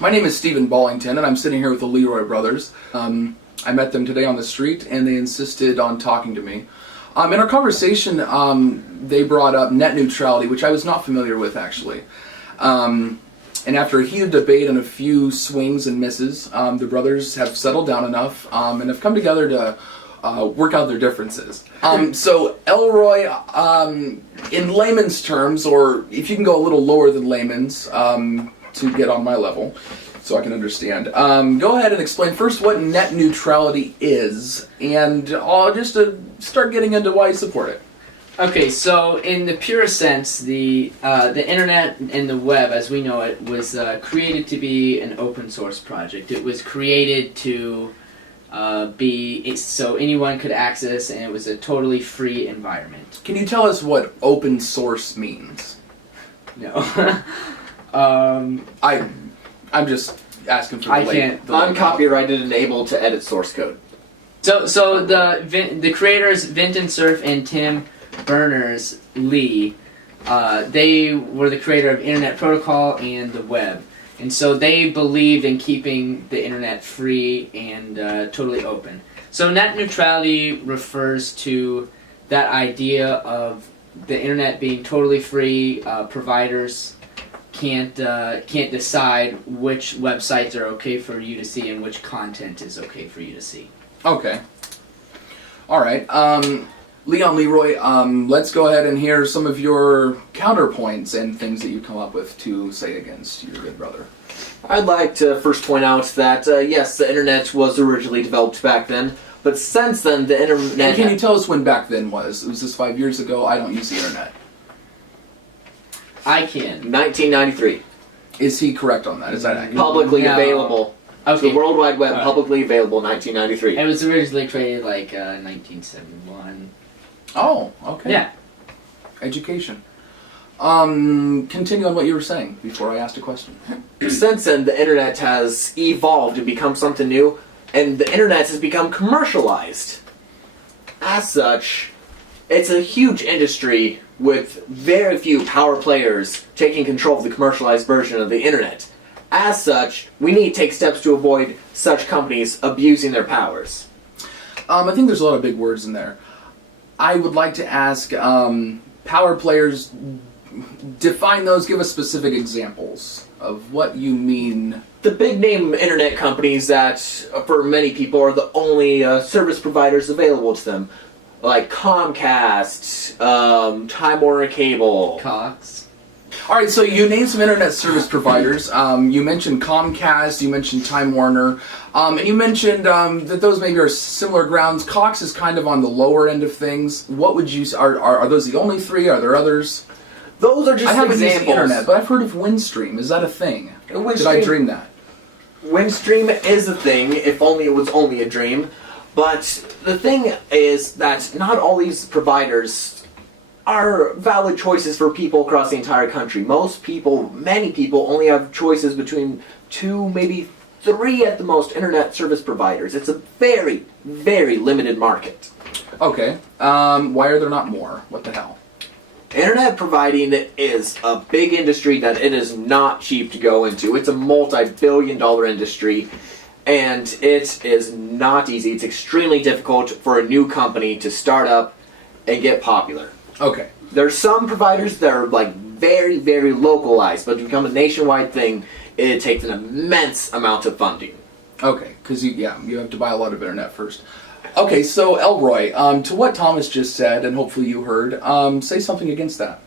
My name is Stephen Ballington, and I'm sitting here with the Leroy brothers. I met them today on the street, and they insisted on talking to me. In our conversation, they brought up net neutrality, which I was not familiar with, actually. And after a heated debate and a few swings and misses, the brothers have settled down enough and have come together to work out their differences. So, Elroy, in layman's terms, or if you can go a little lower than layman's to get on my level, so I can understand, go ahead and explain first what net neutrality is, and just to start getting into why you support it. Okay, so in the purest sense, the internet and the web, as we know it, was created to be an open source project. It was created to be so anyone could access, and it was a totally free environment. Can you tell us what open source means? No. I'm just asking for the uncopyrighted and able to edit source code. So the creators, Vinton Cerf and Tim Berners-Lee, they were the creator of Internet Protocol and the web. And so they believed in keeping the internet free and totally open. So net neutrality refers to that idea of the internet being totally free. Providers can't decide which websites are okay for you to see and which content is okay for you to see. Okay. All right. Leon Leroy, let's go ahead and hear some of your counterpoints and things that you come up with to say against your good brother. I'd like to first point out that, yes, the internet was originally developed back then, but since then the internet... And can you tell us when back then was? Was this 5 years ago? I don't use the internet. I can. 1993. Is he correct on that? Is that accurate? Publicly available. Okay. The World Wide Web, publicly available, 1993. It was originally created like 1971. Oh, okay. Yeah. Education. Continue on what you were saying before I asked a question. Since then, the internet has evolved and become something new, and the internet has become commercialized. As such, it's a huge industry with very few power players taking control of the commercialized version of the internet. As such, we need to take steps to avoid such companies abusing their powers. I think there's a lot of big words in there. I would like to ask, power players, define those, give us specific examples of what you mean. The big name internet companies that, for many people, are the only service providers available to them. Like Comcast, Time Warner Cable. Cox. Alright, so you named some internet service providers. You mentioned Comcast, you mentioned Time Warner, and you mentioned that those maybe are similar grounds. Cox is kind of on the lower end of things. What would you... Are those the only three? Are there others? Those are just I haven't examples. used the internet, but I've heard of Windstream. Is that a thing? Did I dream that? Windstream is a thing, if only it was only a dream. But the thing is that not all these providers are valid choices for people across the entire country. Many people only have choices between 2, maybe 3 at the most internet service providers. It's a very, very limited market. Okay. Why are there not more? What the hell? Internet providing is a big industry that it is not cheap to go into. It's a multi-billion-dollar industry, and it is not easy. It's extremely difficult for a new company to start up and get popular. Okay. There's some providers that are like very, very localized, but to become a nationwide thing, it takes an immense amount of funding. Okay, because you have to buy a lot of internet first. Okay, so Elroy, to what Thomas just said, and hopefully you heard, say something against that.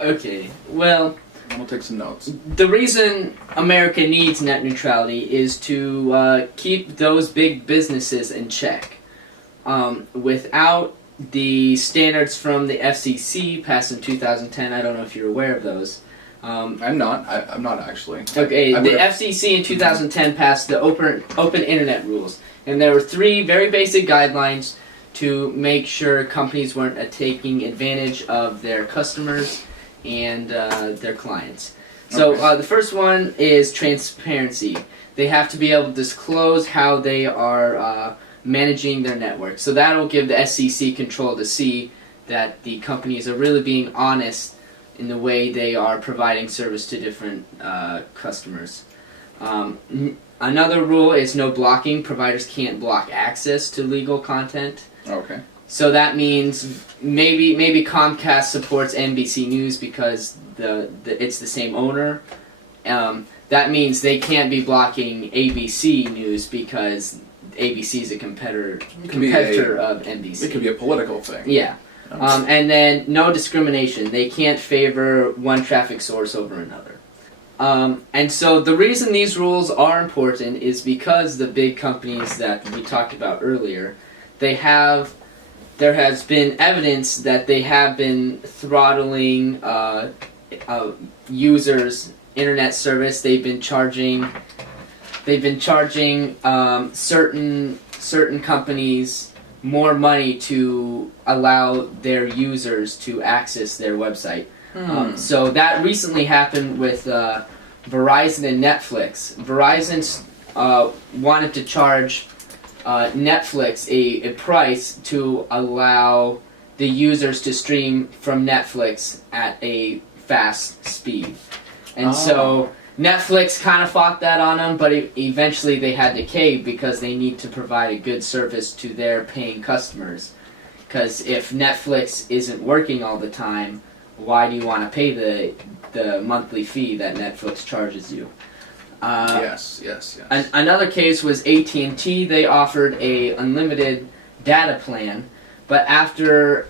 Okay, well... We'll take some notes. The reason America needs net neutrality is to keep those big businesses in check. Without the standards from the FCC passed in 2010, I don't know if you're aware of those. I'm not actually. Okay, the FCC in 2010 passed the open internet rules, and there were 3 very basic guidelines to make sure companies weren't taking advantage of their customers and their clients. So the first one is transparency. They have to be able to disclose how they are managing their network. So that'll give the SEC control to see that the companies are really being honest in the way they are providing service to different customers. Another rule is no blocking. Providers can't block access to legal content. Okay. So that means maybe Comcast supports NBC News because it's the same owner. That means they can't be blocking ABC News because ABC is a competitor of NBC. It could be a political thing. Yeah. And then no discrimination. They can't favor one traffic source over another. And so the reason these rules are important is because the big companies that we talked about earlier, there has been evidence that they have been throttling users' internet service. They've been charging certain companies more money to allow their users to access their website. So that recently happened with Verizon and Netflix. Verizon wanted to charge Netflix a price to allow the users to stream from Netflix at a fast speed. And so Netflix kind of fought that on them, but eventually they had to cave because they need to provide a good service to their paying customers. Because if Netflix isn't working all the time, why do you want to pay the monthly fee that Netflix charges you? Yes. Another case was AT&T. They offered a unlimited data plan, but after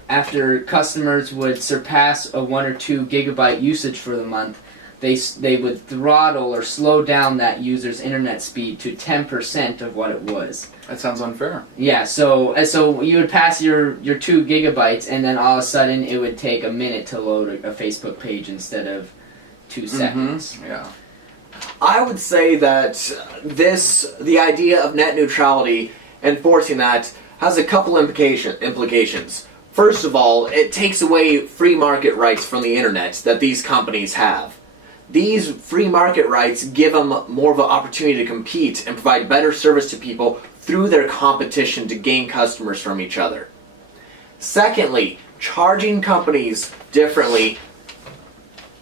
customers would surpass a 1 or 2 gigabyte usage for the month, they would throttle or slow down that user's internet speed to 10% of what it was. That sounds unfair. Yeah, so you would pass your 2 gigabytes, and then all of a sudden it would take a minute to load a Facebook page instead of 2 seconds. Yeah. I would say that the idea of net neutrality, enforcing that, has a couple implications. First of all, it takes away free market rights from the internet that these companies have. These free market rights give them more of an opportunity to compete and provide better service to people through their competition to gain customers from each other. Secondly, charging companies differently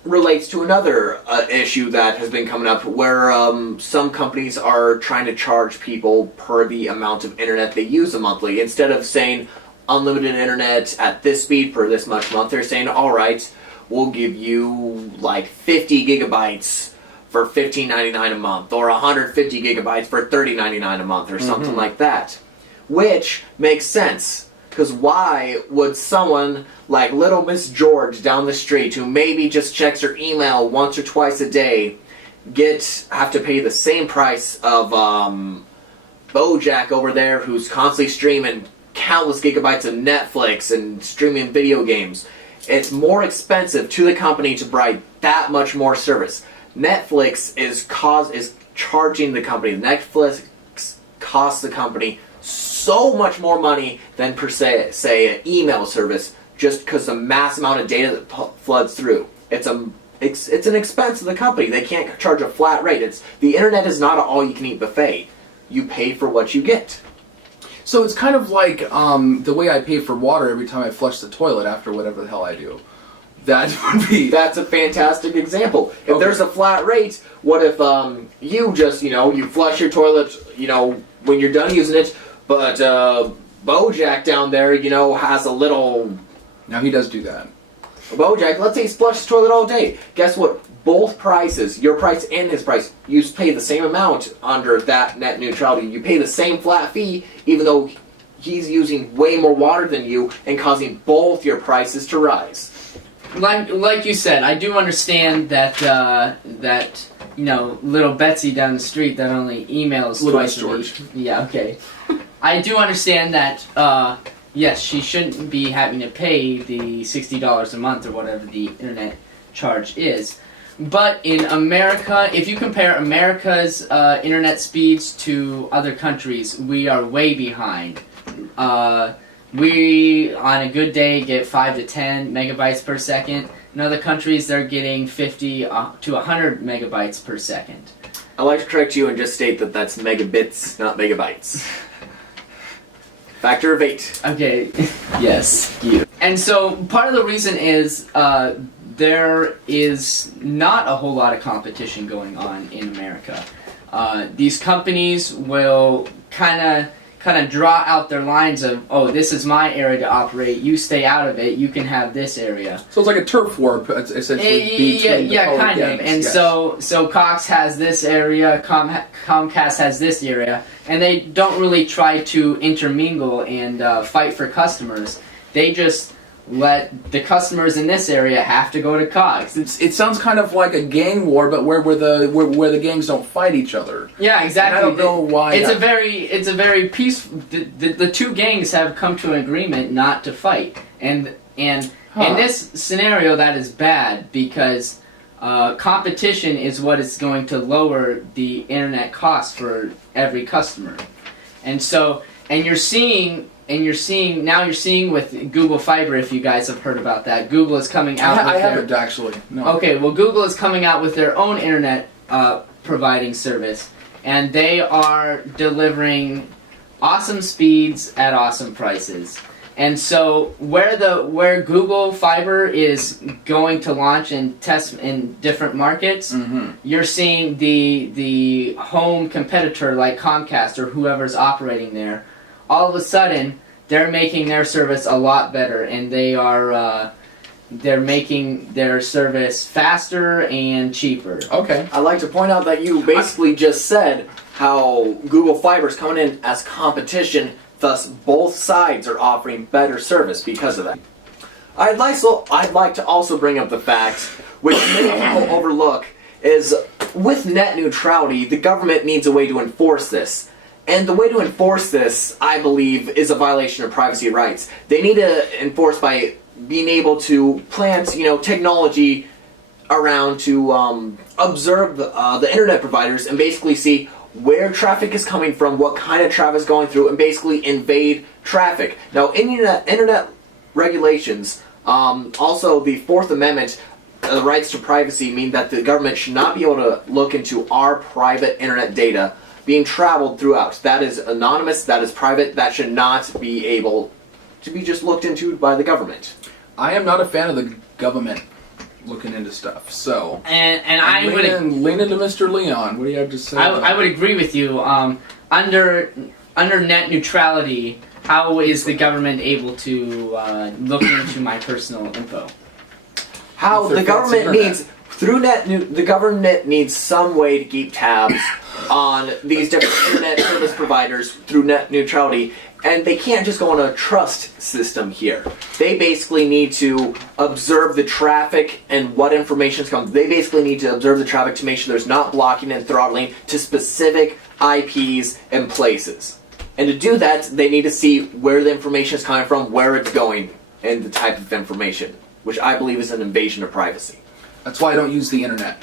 relates to another issue that has been coming up where some companies are trying to charge people per the amount of internet they use a monthly. Instead of saying unlimited internet at this speed per this much month, they're saying, alright, we'll give you like 50 gigabytes for $15.99 a month, or 150 gigabytes for $30.99 a month, or something like that. Which makes sense. Because why would someone like little Miss George down the street, who maybe just checks her email once or twice a day, have to pay the same price of Bojack over there, who's constantly streaming countless gigabytes of Netflix and streaming video games? It's more expensive to the company to provide that much more service. Netflix is charging the company. Netflix costs the company so much more money than per se an email service, just because the mass amount of data that floods through. It's an expense to the company. They can't charge a flat rate. The internet is not an all-you-can-eat buffet. You pay for what you get. So it's kind of like the way I pay for water every time I flush the toilet after whatever the hell I do. That would be... That's a fantastic example. If there's a flat rate, what if you just, you flush your toilet, when you're done using it, but Bojack down there, has a little... Now he does do that. Bojack, let's say he's flushed his toilet all day. Guess what? Both prices, your price and his price, you pay the same amount under that net neutrality. You pay the same flat fee, even though he's using way more water than you and causing both your prices to rise. Like you said, I do understand that little Betsy down the street that only emails Little twice a George. week. Yeah, okay. I do understand that. Yes, she shouldn't be having to pay the $60 a month or whatever the internet charge is. But in America, if you compare America's internet speeds to other countries, we are way behind. We, on a good day, get 5 to 10 megabytes per second. In other countries, they're getting 50 to 100 megabytes per second. I'd like to correct you and just state that that's megabits, not megabytes. Factor of 8. Okay, yes, you. And so part of the reason is there is not a whole lot of competition going on in America. These companies will kind of draw out their lines of, oh, this is my area to operate. You stay out of it. You can have this area. So it's like a turf war, essentially. Between the kind of. gangs. And yes. so Cox has this area, Comcast has this area, and they don't really try to intermingle and fight for customers. They just let the customers in this area have to go to Cox. It sounds kind of like a gang war, but where the gangs don't fight each other. Yeah, exactly. And I don't know why. It's a very peaceful. The two gangs have come to an agreement not to fight, and in this scenario that is bad because competition is what is going to lower the internet cost for every customer, and you're seeing with Google Fiber, if you guys have heard about that, Google is coming out. I haven't actually. No. Okay, well, Google is coming out with their own internet providing service, and they are delivering awesome speeds at awesome prices. And so, where Google Fiber is going to launch and test in different markets, you're seeing the home competitor like Comcast or whoever's operating there. All of a sudden, they're making their service a lot better, and they're making their service faster and cheaper. Okay. I'd like to point out that you basically just said how Google Fiber is coming in as competition, thus both sides are offering better service because of that. I'd like to also bring up the fact, which many people overlook, is with net neutrality, the government needs a way to enforce this. And the way to enforce this, I believe, is a violation of privacy rights. They need to enforce by being able to plant, technology around to observe the internet providers and basically see where traffic is coming from, what kind of traffic is going through, and basically invade traffic. Now, internet regulations, also the Fourth Amendment, the rights to privacy, mean that the government should not be able to look into our private internet data being traveled throughout. That is anonymous, that is private, that should not be able to be just looked into by the government. I am not a fan of the government looking into stuff, so... And I would... Lean into Mr. Leon. What do you have to say? I would agree with you. Under net neutrality, how is the government able to look into my personal info? How the government needs... the government needs some way to keep tabs on these different internet service providers through net neutrality, and they can't just go on a trust system here. They basically need to observe the traffic and what information is coming. They basically need to observe the traffic to make sure there's not blocking and throttling to specific IPs and places. And to do that, they need to see where the information is coming from, where it's going, and the type of information, which I believe is an invasion of privacy. That's why I don't use the internet.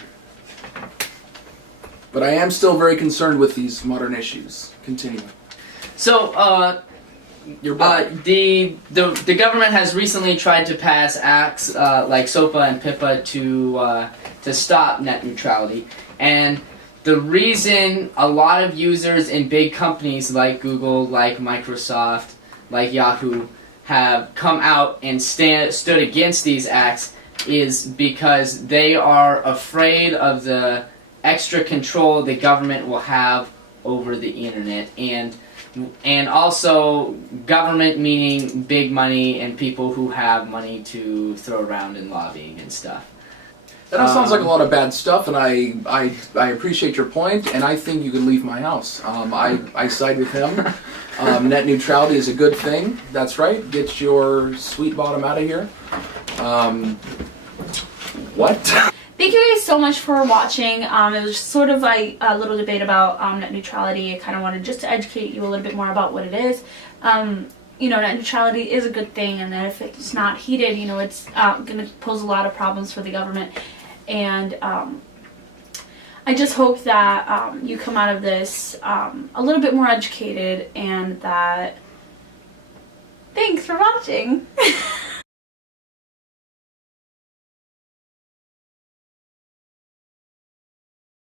But I am still very concerned with these modern issues. Continue. So, the government has recently tried to pass acts like SOPA and PIPA to stop net neutrality, and the reason a lot of users in big companies like Google, like Microsoft, like Yahoo have come out and stood against these acts is because they are afraid of the extra control the government will have over the internet, and also government meaning big money and people who have money to throw around in lobbying and stuff. That all sounds like a lot of bad stuff, and I appreciate your point, and I think you can leave my house. I side with him. Net neutrality is a good thing. That's right. Get your sweet bottom out of here. What? Thank you guys so much for watching. It was sort of like a little debate about net neutrality. I kind of wanted just to educate you a little bit more about what it is. Net neutrality is a good thing, and that if it's not heeded, it's going to pose a lot of problems for the government. And I just hope that you come out of this a little bit more educated, and that... Thanks for watching!